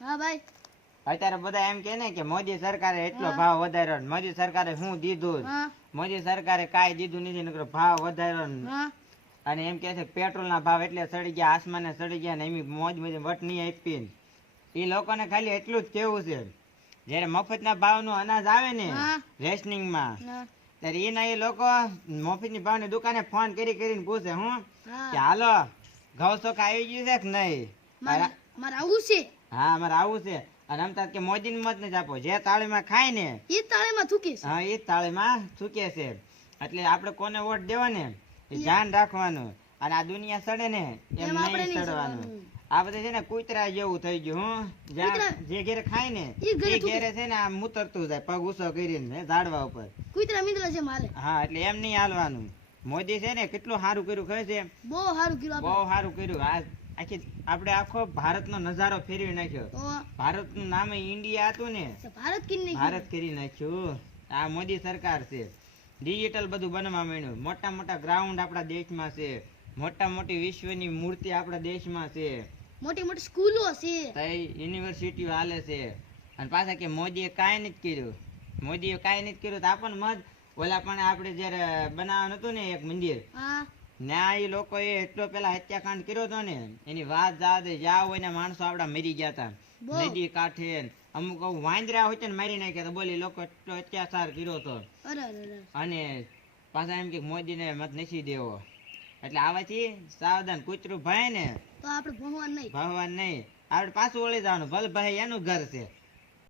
હા ભાઈ. અત્યારે બધા એમ કે ને કે મોદી સરકારે એટલો ભાવ વધાર્યો, મોદી સરકારે શું દીધું, હા મોદી સરકારે કાંઈ દીધું નથી, નકર ભાવ વધાર્યો. હા અને એમ કે છે કે પેટ્રોલના ભાવ એટલે ચડી ગયા, આસમાને ચડી ગયા ને એમ મોજ મજા વટ નહીં આપી. એ લોકોને ખાલી એટલું જ કેવું છે, જ્યારે મફતના ભાવનું અનાજ આવે ને હા રેશનિંગમાં, હા ત્યારે એના એ લોકો મફતની ભાવની દુકાને ફોન કરીને પૂછે હું હા. કે હાલો ઘઉં ચોખા આવી ગયું છે કે નહીં. મારે આવું છે. હા અમારે આવું છે. અને આમ કે મોદીને મત નથી આપો, જે તાળીમાં ખાય ને એ તાળીમાં થૂકે છે. હા એ તાળીમાં થૂકે છે. એટલે આપણે કોને વોટ દેવા ને એ ધ્યાન રાખવાનું. અને આ દુનિયા સડે ને એમ નહીં સડવાનું. આ બધું છે ને કૂતરા જેવું થઈ ગયું. જે ઘેરે ખાય ને એ ઘેરે છે ને આમ ઉતરતું જાય પગ ઊંચો કરીને ઝાડવા ઉપર. કૂતરા મીંદડા છે મારે. હા એટલે એમ નહીં હાલવાનું. મોદી છે ને કેટલું સારું કર્યું ખબર છે? બહુ સારું કર્યું. બહુ સારું કર્યું. આપણે આખો ભારતનો નજારો ફેરવી નાખ્યો. ભારતનું નામ ઇન્ડિયા હતું ને, ભારત કરી નાખ્યું. આ મોદી સરકાર છે. ડિજિટલ બધું બનવા માંડ્યું. મોટા મોટા ગ્રાઉન્ડ આપણા દેશમાં છે, મોટા મોટી વિશ્વની મૂર્તિ આપણા દેશમાં છે, મોટી મોટી સ્કૂલો છે, યુનિવર્સિટીઓ હાલે છે. અને પાછા કે મોદીએ કાંઈ નથી કર્યું, મોદીએ કાંઈ નથી કર્યું તો આપણને મત ઓલા પણ આપણે જ્યારે બનાવવાનું હતું ને એક મંદિર, ત્યાં એ લોકોએ એટલો પેલા હત્યાકાંડ કર્યો હતો ને એની વાત જવા દે. જ્યાં હોય ને માણસો આપડા મરી ગયા હતા નદી કાંઠે, અમુક વાંદરા હોય ને મારી નાખ્યા હતા. બોલી લોકો એટલો અત્યાચાર કર્યો હતો. અને પાછા એમ કે મોદીને મત નથી દેવો. એટલે આવાથી સાવધાન. કૂતરું ભાઈ ને તો આપણે ભગવાન નહીં આપણે પાછું વળી જવાનું. ભલે ભાઈ એનું ઘર છે.